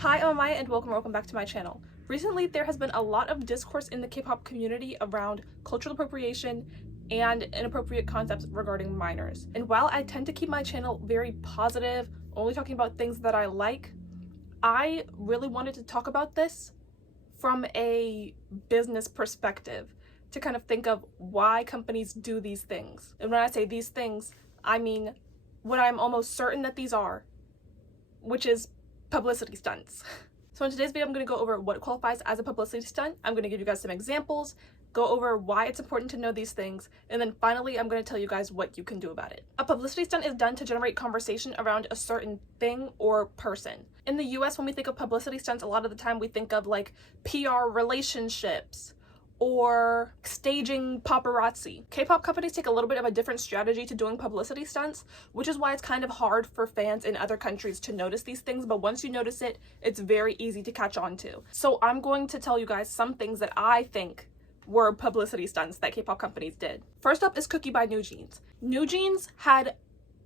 Hi, I'm Maya and welcome back to my channel. Recently, there has been a lot of discourse in the K-pop community around cultural appropriation and inappropriate concepts regarding minors. And while I tend to keep my channel very positive, only talking about things that I like, I really wanted to talk about this from a business perspective to kind of think of why companies do these things. And when I say these things, I mean what I'm almost certain that these are, which is publicity stunts. So in today's video, I'm going to go over what qualifies as a publicity stunt. I'm going to give you guys some examples, go over why it's important to know these things, and then finally, I'm going to tell you guys what you can do about it. A publicity stunt is done to generate conversation around a certain thing or person. In the US, when we think of publicity stunts, a lot of the time we think of like PR relationships or staging paparazzi. K-pop companies take a little bit of a different strategy to doing publicity stunts, which is why it's kind of hard for fans in other countries to notice these things, but once you notice it, it's very easy to catch on to. So I'm going to tell you guys some things that I think were publicity stunts that K-pop companies did. First up is Cookie by NewJeans. NewJeans had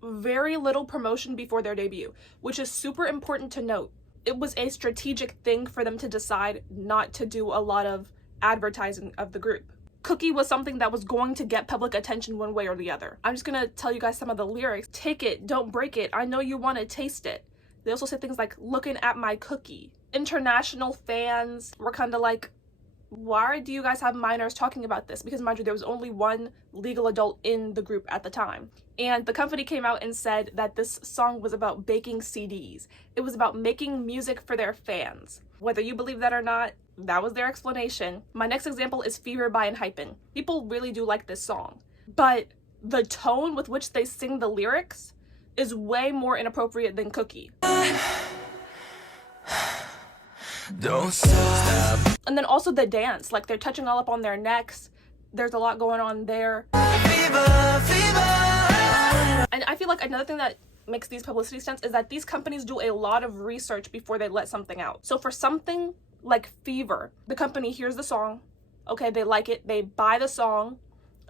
very little promotion before their debut, which is super important to note. It was a strategic thing for them to decide not to do a lot of advertising of the group. Cookie was something that was going to get public attention one way or the other. I'm just gonna tell you guys some of the lyrics. Take it, don't break it, I know you want to taste it. They also say things like, looking at my cookie. International fans were kind of like, why do you guys have minors talking about this? Because mind you, there was only one legal adult in the group at the time. And the company came out and said that this song was about baking CDs. It was about making music for their fans. Whether you believe that or not, that was their explanation. My next example is Fever by Hypen. People really do like this song, but the tone with which they sing the lyrics is way more inappropriate than Cookie. Don't stop. And then also the dance, like they're touching all up on their necks. There's a lot going on there. Fever, fever. And I feel like another thing that makes these publicity stunts is that these companies do a lot of research before they let something out. So for something like Fever, the company hears the song, okay, they like it, they buy the song,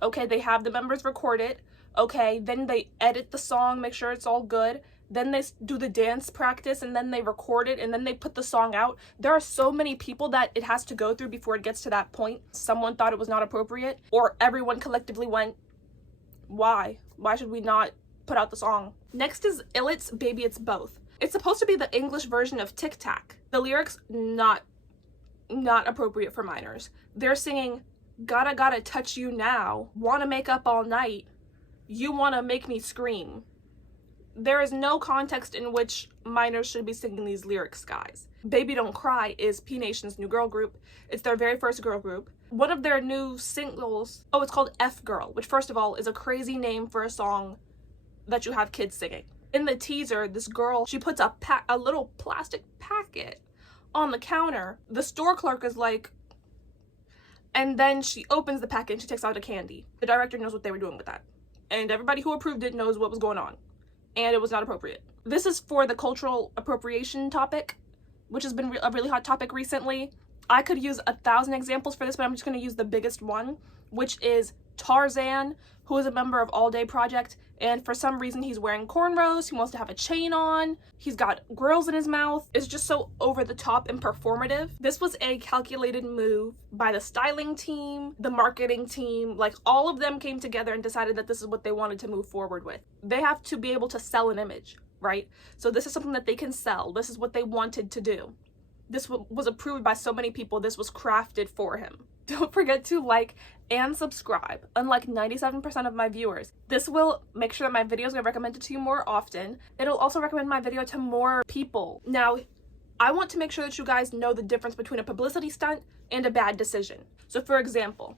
okay, they have the members record it, okay, then they edit the song, make sure it's all good, then they do the dance practice, and then they record it, and then they put the song out. There are so many people that it has to go through before it gets to that point. Someone thought it was not appropriate, or everyone collectively went, why? Why should we not put out the song? Next is Illit's Baby It's Both. It's supposed to be the English version of Tic Tac. The lyrics, not appropriate for minors. They're singing, gotta touch you now, wanna make up all night, you wanna make me scream. There is no context in which minors should be singing these lyrics, guys. Baby Don't Cry is P Nation's new girl group. It's their very first girl group. One of their new singles, oh, it's called F Girl, which first of all is a crazy name for a song that you have kids singing. In the teaser, this girl, she puts a little plastic packet on the counter. The store clerk is like, and then she opens the packet and she takes out a candy. The director knows what they were doing with that. And everybody who approved it knows what was going on. And it was not appropriate. This is for the cultural appropriation topic, which has been a really hot topic recently. I could use 1,000 examples for this, but I'm just going to use the biggest one, which is Tarzan, who is a member of All Day Project, and for some reason he's wearing cornrows, he wants to have a chain on, he's got grills in his mouth. It's just so over the top and performative. This was a calculated move by the styling team, the marketing team, like all of them came together and decided that this is what they wanted to move forward with. They have to be able to sell an image, right? So this is something that they can sell. This is what they wanted to do. This was approved by so many people. This was crafted for him. Don't forget to like and subscribe. Unlike 97% of my viewers, this will make sure that my videos get recommended to you more often. It'll also recommend my video to more people. Now, I want to make sure that you guys know the difference between a publicity stunt and a bad decision. So for example,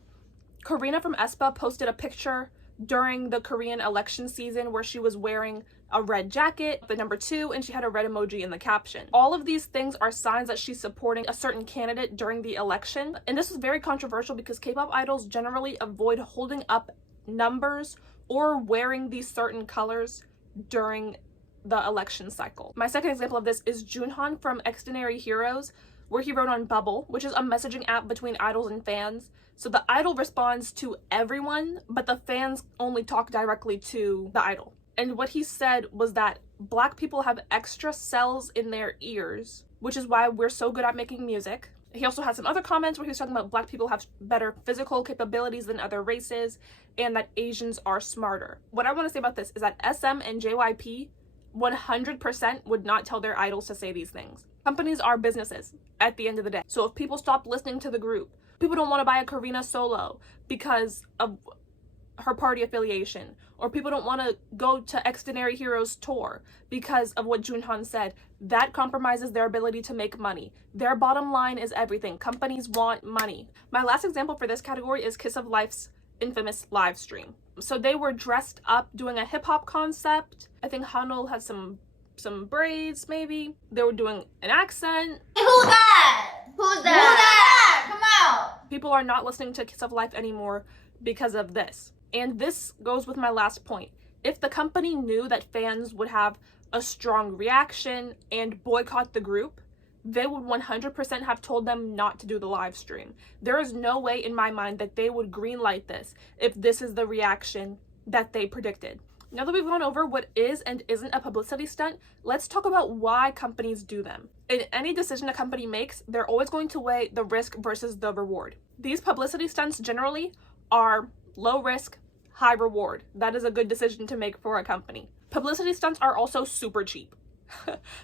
Karina from aespa posted a picture during the Korean election season where she was wearing a red jacket, the number 2, and she had a red emoji in the caption. All of these things are signs that she's supporting a certain candidate during the election. And this was very controversial because K-pop idols generally avoid holding up numbers or wearing these certain colors during the election cycle. My second example of this is Junhan from Extraordinary Heroes, where he wrote on Bubble, which is a messaging app between idols and fans. So the idol responds to everyone, but the fans only talk directly to the idol. And what he said was that Black people have extra cells in their ears which is why we're so good at making music. He also had some other comments where he was talking about Black people have better physical capabilities than other races and that Asians are smarter. What I want to say about this is that SM and JYP 100% would not tell their idols to say these things. Companies are businesses at the end of the day. So if people stop listening to the group, people don't want to buy a Karina Solo because of her party affiliation, or people don't want to go to Extraordinary Heroes tour because of what Junhan said, that compromises their ability to make money. Their bottom line is everything. Companies want money. My last example for this category is Kiss of Life's infamous live stream. So they were dressed up doing a hip-hop concept. I think Hanul had some braids, maybe. They were doing an accent. Who's that? Who's that? Come out. People are not listening to Kiss of Life anymore because of this. And this goes with my last point. If the company knew that fans would have a strong reaction and boycott the group, they would 100% have told them not to do the live stream. There is no way in my mind that they would greenlight this if this is the reaction that they predicted. Now that we've gone over what is and isn't a publicity stunt, let's talk about why companies do them. In any decision a company makes, they're always going to weigh the risk versus the reward. These publicity stunts generally are low risk, high reward. That is a good decision to make for a company. Publicity stunts are also super cheap,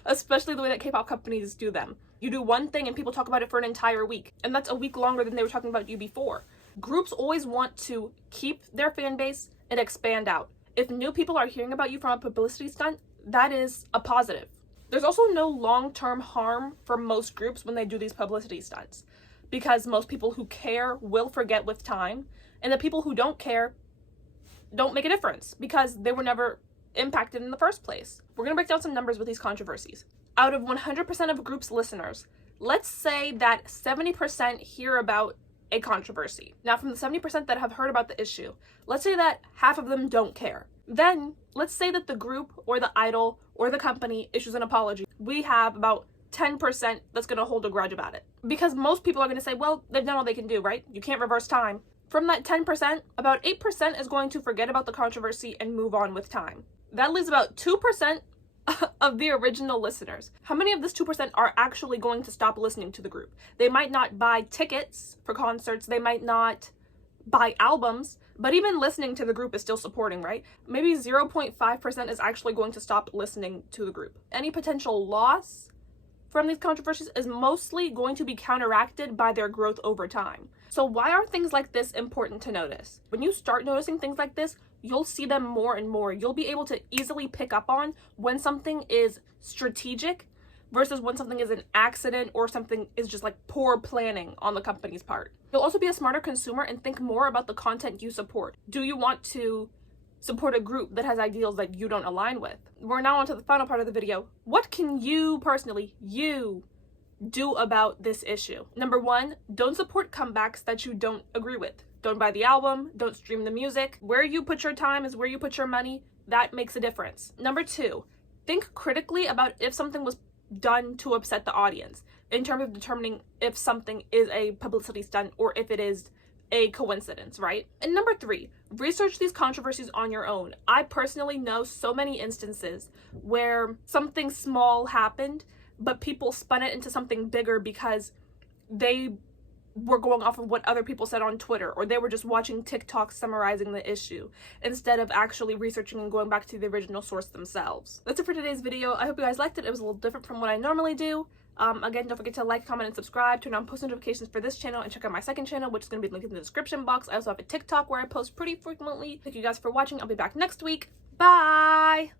especially the way that K-pop companies do them. You do one thing and people talk about it for an entire week, and that's a week longer than they were talking about you before. Groups always want to keep their fan base and expand out. If new people are hearing about you from a publicity stunt, that is a positive. There's also no long-term harm for most groups when they do these publicity stunts, because most people who care will forget with time, and the people who don't care don't make a difference because they were never impacted in the first place. We're going to break down some numbers with these controversies. Out of 100% of a group's listeners, let's say that 70% hear about a controversy. Now, from the 70% that have heard about the issue, let's say that half of them don't care. Then, let's say that the group or the idol or the company issues an apology. We have about 10% that's going to hold a grudge about it. Because most people are going to say, well, they've done all they can do, right? You can't reverse time. From that 10%, about 8% is going to forget about the controversy and move on with time. That leaves about 2% of the original listeners. How many of this 2% are actually going to stop listening to the group? They might not buy tickets for concerts, they might not buy albums, but even listening to the group is still supporting, right? Maybe 0.5% is actually going to stop listening to the group. Any potential loss from these controversies is mostly going to be counteracted by their growth over time. So why are things like this important to notice? When you start noticing things like this, you'll see them more and more. You'll be able to easily pick up on when something is strategic versus when something is an accident or something is just like poor planning on the company's part. You'll also be a smarter consumer and think more about the content you support. Do you want to support a group that has ideals that you don't align with? We're now on to the final part of the video. What can you personally, do about this issue? Number one, don't support comebacks that you don't agree with. Don't buy the album, don't stream the music. Where you put your time is where you put your money. That makes a difference. Number two, think critically about if something was done to upset the audience in terms of determining if something is a publicity stunt or if it is a coincidence, right? And number three, research these controversies on your own. I personally know so many instances where something small happened, but people spun it into something bigger because they were going off of what other people said on Twitter, or they were just watching TikTok summarizing the issue instead of actually researching and going back to the original source themselves. That's it for today's video. I hope you guys liked it. It was a little different from what I normally do. Again, don't forget to like, comment, and subscribe, turn on post notifications for this channel, and check out my second channel, which is going to be linked in the description box. I also have a TikTok where I post pretty frequently. Thank you guys for watching. I'll be back next week. Bye!